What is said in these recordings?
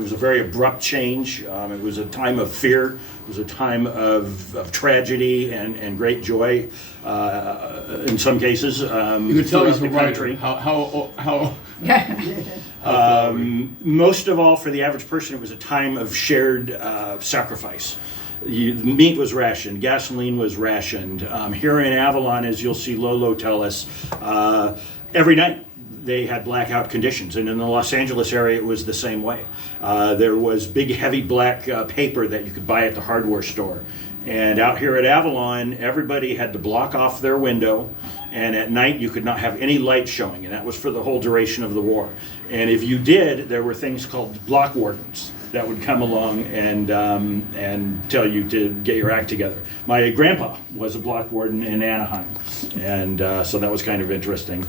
It was a very abrupt change. It was a time of fear. It was a time of tragedy and great joy. In some cases, you could tell he's a country. writer. Most of all, for the average person, it was a time of shared sacrifice. Meat was rationed, gasoline was rationed. Here in Avalon, as you'll see Lolo tell us, every night they had blackout conditions, and in the Los Angeles area it was the same way. There was big heavy black paper that you could buy at the hardware store. And out here at Avalon, everybody had to block off their window, and at night you could not have any light showing, and that was for the whole duration of the war. And if you did, there were things called block wardens that would come along and tell you to get your act together. My grandpa was a block warden in Anaheim, and so that was kind of interesting.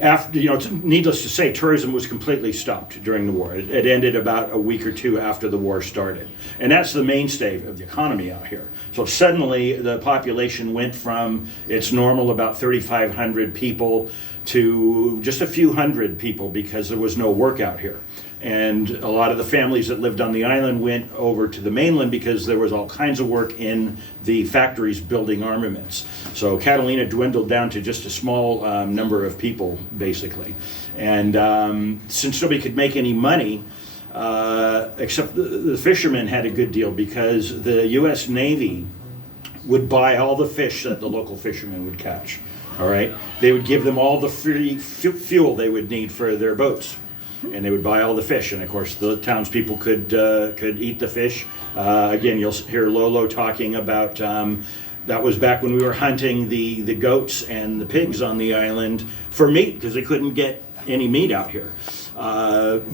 After, needless to say, tourism was completely stopped during the war. It ended about a week or two after the war started. And that's the mainstay of the economy out here. So suddenly the population went from its normal about 3,500 people to just a few hundred people because there was no work out here. And a lot of the families that lived on the island went over to the mainland because there was all kinds of work in the factories building armaments. So Catalina dwindled down to just a small number of people, basically. And since nobody could make any money, except the fishermen had a good deal because the U.S. Navy would buy all the fish that the local fishermen would catch. All right, they would give them all the free fuel they would need for their boats, and they would buy all the fish. And of course, the townspeople could eat the fish. Again, you'll hear Lolo talking about that was back when we were hunting the goats and the pigs on the island for meat because they couldn't get any meat out here.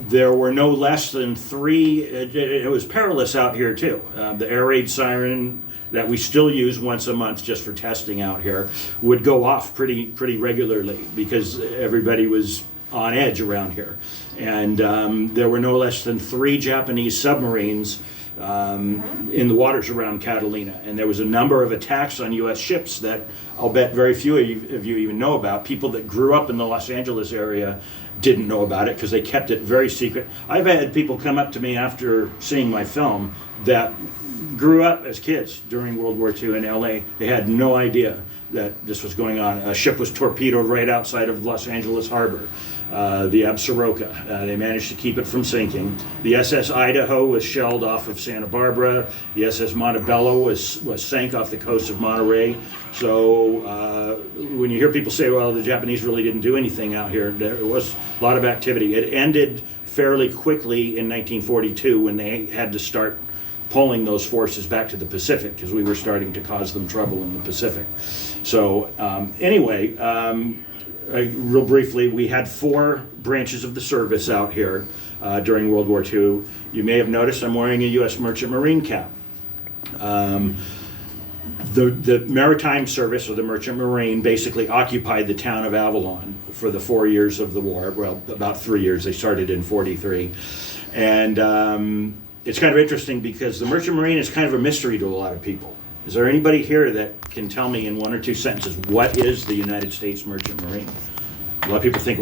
There were no less than 3. It was perilous out here too. The air raid siren that we still use once a month just for testing out here would go off pretty regularly because everybody was on edge around here. And there were no less than 3 Japanese submarines in the waters around Catalina. And there was a number of attacks on U.S. ships that I'll bet very few of you even know about. People that grew up in the Los Angeles area didn't know about it because they kept it very secret. I've had people come up to me after seeing my film that grew up as kids during World War II in LA. They had no idea that this was going on. A ship was torpedoed right outside of Los Angeles Harbor. The Absaroka. They managed to keep it from sinking. The SS Idaho was shelled off of Santa Barbara. The SS Montebello was sank off the coast of Monterey. So when you hear people say, well, the Japanese really didn't do anything out here, there was a lot of activity. It ended fairly quickly in 1942 when they had to start pulling those forces back to the Pacific because we were starting to cause them trouble in the Pacific. So anyway, real briefly, we had 4 branches of the service out here during World War II. You may have noticed I'm wearing a U.S. Merchant Marine cap. The Maritime Service, or the Merchant Marine, basically occupied the town of Avalon for the 4 years of the war. Well, about 3 years. They started in '43. And it's kind of interesting because the Merchant Marine is kind of a mystery to a lot of people. Is there anybody here that can tell me in 1 or 2 sentences what is the United States Merchant Marine? A lot of people think,